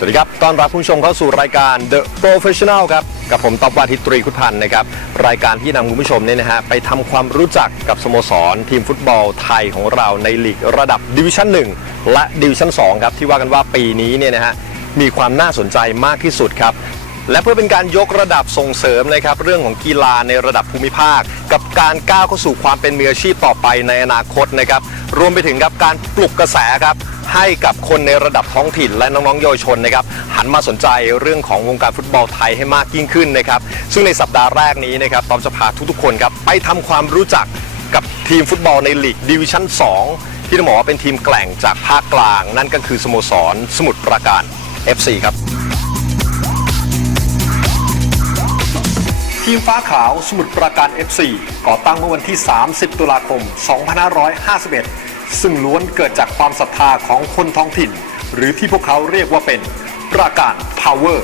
สวัสดีครับต้อนรับผู้ชมเข้าสู่รายการ The Professional ครับ กับผมต๊อบวาทิตรีคุพันธ์นะครับ รายการที่นำคุณผู้ชมเนี่ยนะฮะ ไปทำความรู้จักกับสโมสร ทีมฟุตบอลไทยของเราในลีกระดับดิวิชั่น 1 และดิวิชั่น 2 ครับ ที่ว่ากันว่าปีนี้เนี่ยนะฮะ มีความน่าสนใจมากที่สุดครับ และเพื่อเป็นการยกระดับส่งเสริมนะครับเรื่องของกีฬาในระดับภูมิภาค กับการก้าวเข้าสู่ความเป็นมืออาชีพต่อไปในอนาคตนะครับรวมไปถึงครับการปลุกกระแสครับให้กับคนในระดับท้องถิ่นและน้องๆเยาวชนนะครับหันมาสนใจเรื่องของวงการฟุตบอลไทยให้มากยิ่งขึ้นนะครับซึ่งในสัปดาห์แรกนี้นะครับตอมจะพาทุกๆคนครับไปทำความรู้จักกับทีมฟุตบอลในลีกดิวิชั่น 2 ที่ต้องบอกว่าเป็นทีมแกล่งจากภาคกลาง นั่นก็คือสโมสรสมุทรปราการ FC ครับ ทีมฟ้าขาวสมุทรปราการ FC ก่อตั้งเมื่อวันที่ 30 ตุลาคม 2551 ซึ่งล้วนเกิดจากความศรัทธาของคนท้องถิ่น หรือที่พวกเขาเรียกว่าเป็นปราการ Power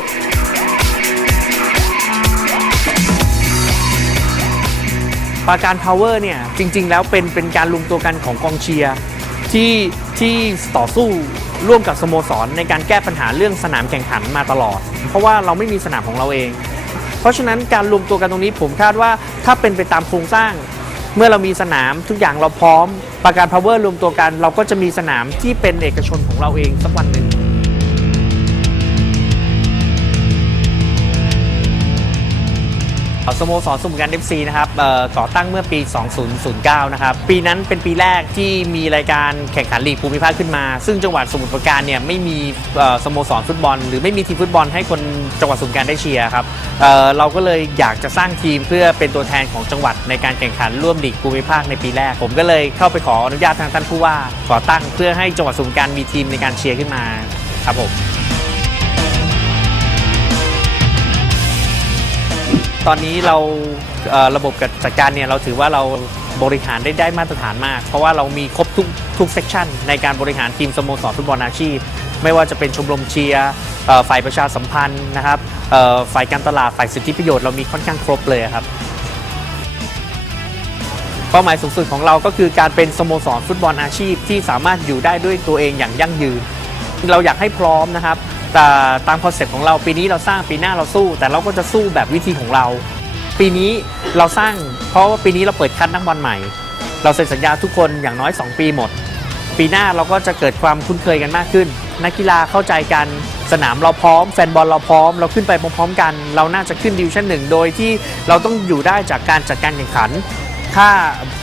ปราการพาวเวอร์เนี่ยจริง ๆ แล้วเป็นเป็นการรวมตัวกันของกองเชียร์ที่ที่ต่อสู้ร่วมกับสโมสรในการแก้ปัญหาเรื่องสนามแข่งขันมาตลอด เพราะว่าเราไม่มีสนามของเราเอง เพราะฉะนั้นการรวมตัวกันตรงนี้ผมคาดว่าถ้าเป็นไปตามโครงสร้าง เมื่อเรามีสนามทุกอย่างเราพร้อม ประการพาวเวอร์รวมตัวกัน เราก็จะมีสนามที่เป็นเอกชนของเราเองสักวันหนึ่ง สโมสรสมุทรปราการ FC นะครับเอ่อก่อตั้งเมื่อปี 2009 นะครับ ปีนั้นเป็นปีแรกที่มีรายการแข่งขันลีกภูมิภาคขึ้นมา ซึ่งจังหวัดสมุทรปราการเนี่ยไม่มีเอ่อสโมสรฟุตบอล หรือไม่มีทีมฟุตบอลให้คนจังหวัดสมุทรปราการได้เชียร์ครับเอ่อเราก็เลยอยากจะสร้างทีมเพื่อเป็นตัวแทนของจังหวัดในการแข่งขันร่วมลีกภูมิภาคในปีแรก ผมก็เลยเข้าไปขออนุญาตทางท่านผู้ว่าก่อตั้งเพื่อให้จังหวัดสมุทรปราการมีทีมในการเชียร์ขึ้นมาครับผม ตอนนี้เราเอ่อระบบการจัดการเนี่ยเราถือว่าเราบริหารได้ได้มาตรฐานมาก เพราะว่าเรามีครบทุกทุกเซกชันในการบริหารทีมสโมสรฟุตบอลอาชีพ ไม่ว่าจะเป็นชมรมเชียร์เอ่อฝ่ายประชาสัมพันธ์นะครับเอ่อฝ่ายการตลาดฝ่ายสิทธิประโยชน์เรามีค่อนข้างครบเลยครับ เป้าหมายสูงสุดของเราก็คือการเป็นสโมสรฟุตบอลอาชีพที่สามารถอยู่ได้ด้วยตัวเองอย่างยั่งยืน เราอยากให้พร้อมนะครับ แต่ตามคอนเซ็ปต์ของเราปีนี้เราสร้างปีหน้าเราสู้ แต่เราก็จะสู้แบบวิธีของเรา ปีนี้เราสร้าง เพราะว่าปีนี้เราเปิดคัดนักบอลใหม่ เราเซ็นสัญญาทุกคนอย่างน้อย 2 ปีหมด ปีหน้าเราก็จะเกิดความคุ้นเคยกันมากขึ้น นักกีฬาเข้าใจกันสนามเราพร้อม แฟนบอลเราพร้อม เราขึ้นไปพร้อมๆกัน เราน่าจะขึ้นดิวชั่นหนึ่งโดยที่เราต้องอยู่ได้จากการจัดการแข่งขัน ค่า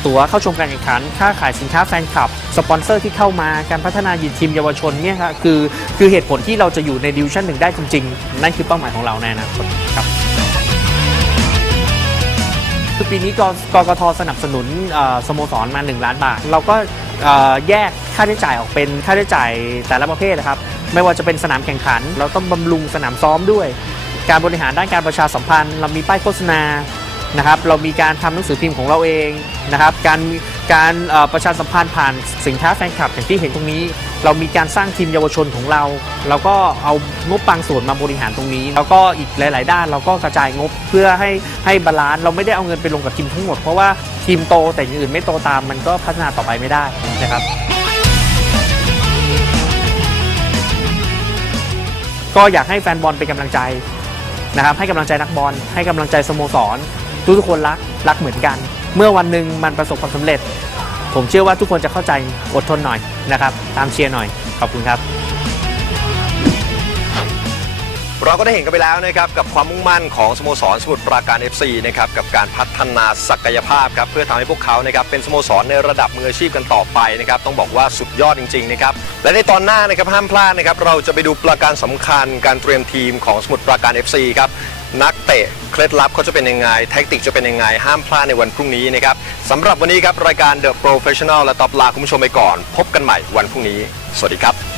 ตั๋วเข้าชมการแข่งขัน ค่าขายสินค้าแฟนคลับ สปอนเซอร์ที่เข้ามา การพัฒนายีทีมเยาวชนเนี่ยครับคือคือเหตุผลที่เราจะอยู่ในดิวชั่นหนึ่งได้จริงๆ นั่นคือเป้าหมายของเราในอนาคตครับคือปีนี้กกกทสนับสนุนสโมสรมา 1 ล้านบาท เราก็แยกค่าใช้จ่ายออกเป็นค่าใช้จ่ายแต่ละประเภทนะครับ ไม่ว่าจะเป็นสนามแข่งขัน เราต้องบำรุงสนามซ้อมด้วย การบริหารด้านการประชาสัมพันธ์ เรามีป้ายโฆษณา นะครับเรามีการทำหนังสือพิมพ์ของเราเองนะครับการการประชาสัมพันธ์ผ่านสินค้าแฟนคลับอย่างที่เห็นตรงนี้ เรามีการสร้างทีมเยาวชนของเรา เราก็เอางบบางส่วนมาบริหารตรงนี้ แล้วก็อีกหลาย ๆ ด้านเราก็กระจายงบเพื่อให้ให้บาลานซ์เราไม่ได้เอาเงินไปลงกับทีมทั้งหมดเพราะว่าทีมโตแต่อย่างอื่นไม่โตตามมันก็พัฒนาต่อไปไม่ได้นะครับก็อยากให้แฟนบอลเป็นกำลังใจนะครับให้กำลังใจนักบอลให้กำลังใจสโมสร ทุกทุกคนรักรักเหมือนกัน เมื่อวันหนึ่งมันประสบความสำเร็จ ผมเชื่อว่าทุกคนจะเข้าใจอดทนหน่อยนะครับ ตามเชียร์หน่อย ขอบคุณครับ เราก็ได้เห็นกันไปแล้วนะครับกับความมุ่งมั่นของสโมสรสมุทรปราการ FC นะครับกับการพัฒนาศักยภาพครับเพื่อทำให้พวกเขานะครับเป็นสโมสรในระดับมืออาชีพกันต่อไปนะครับต้องบอกว่าสุดยอดจริงๆนะครับและในตอนหน้านะครับห้ามพลาดนะครับเราจะไปดูประการสำคัญการเตรียมทีมของสมุทรปราการ FC ครับ นักเตะเคล็ดลับเขาจะเป็นยังไงแท็กติกจะเป็นยังไง ห้ามพลาดในวันพรุ่งนี้นะครับสำหรับวันนี้ครับรายการ The Professional และตอบลาคุณผู้ชมไปก่อน พบกันใหม่วันพรุ่งนี้ สวัสดีครับ